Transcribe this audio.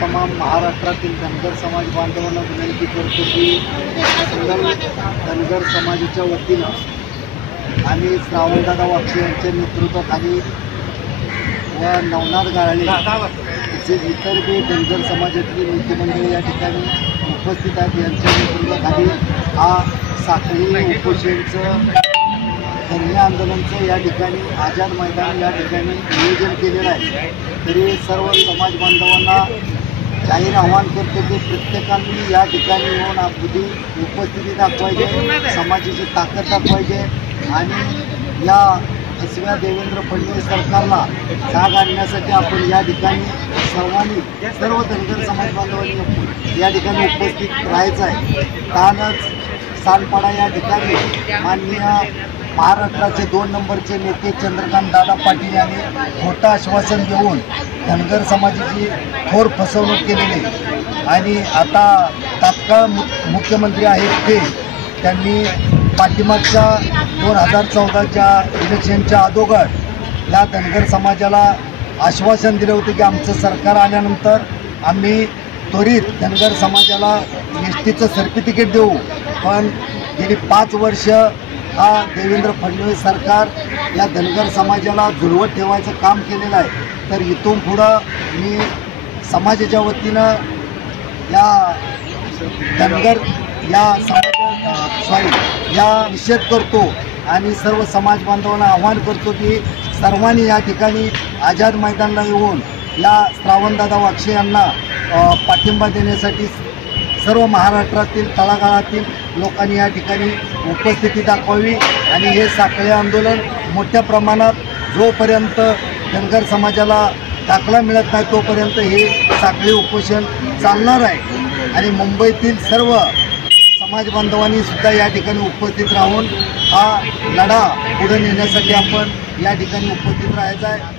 तमाम महाराष्ट्रातील धनगर समाज बांधवांना विनंती करतो की धनगर समाजाच्या वतीनं आणि श्रावणदादा वाक्षे यांच्या नेतृत्वाखाली व नवनाथ गाळले जे इतर बी धनगर समाजातली नेतेमंडळी या ठिकाणी उपस्थित आहेत यांच्या नेतृत्वाखाली हा साखळी उपोषणचं धरणे आंदोलनचं या ठिकाणी आझाद मैदान या ठिकाणी नियोजन केलेलं आहे. तरी सर्व समाज बांधवांना जाहीर आव्हान करतो की प्रत्येकाने या ठिकाणी येऊन आपली उपस्थिती दाखवायची समाजाची ताकद दाखवायची आणि या फसव्या देवेंद्र फडणवीस सरकारला जाग आणण्यासाठी आपण या ठिकाणी सर्वांनी सर्व धनगर समाज बांधवांनी या ठिकाणी उपस्थित राहायचं आहे. कालच सालपाडा या ठिकाणी माननीय महाराष्ट्राचे दोन नंबरचे नेते चंद्रकांत दादा पाटील यांनी खोटं आश्वासन देऊन धनगर समाजाची थोर फसवणूक केलेली आणि आता तात्काळ मु मुख्यमंत्री आहेत ते त्यांनी पाठीमागच्या दोन हजार चौदाच्या इलेक्शनच्या अगोदर या धनगर समाजाला आश्वासन दिलं होतं की आमचं सरकार आल्यानंतर आम्ही त्वरित धनगर समाजाला एस टीचं सर्टिफिकेट देऊ. पण गेली पाच वर्ष हा देवेंद्र फडणवीस सरकार या धनगर समाजाला झुलवत ठेवायचं काम केलेलं आहे. तर इथून पुढं मी समाजाच्या वतीनं या धनगर या समाज सॉरी या निषेध करतो आणि सर्व समाज बांधवांना आव्हान करतो की सर्वांनी या ठिकाणी आझाद मैदानला येऊन या श्रावणदादा वाक्षे यांना पाठिंबा देण्यासाठी सर्व महाराष्ट्रातील तळागाळातील लोकांनी या ठिकाणी उपस्थिती दाखवावी आणि हे साखळी आंदोलन मोठ्या प्रमाणात जोपर्यंत धनगर समाजाला दाखला मिळत नाही तोपर्यंत हे साखळी उपोषण चालणार आहे. आणि मुंबईतील सर्व समाज बांधवांनी सुद्धा या ठिकाणी उपस्थित राहून हा लढा पुढे नेण्यासाठी आपण या ठिकाणी उपस्थित राहायचा आहे.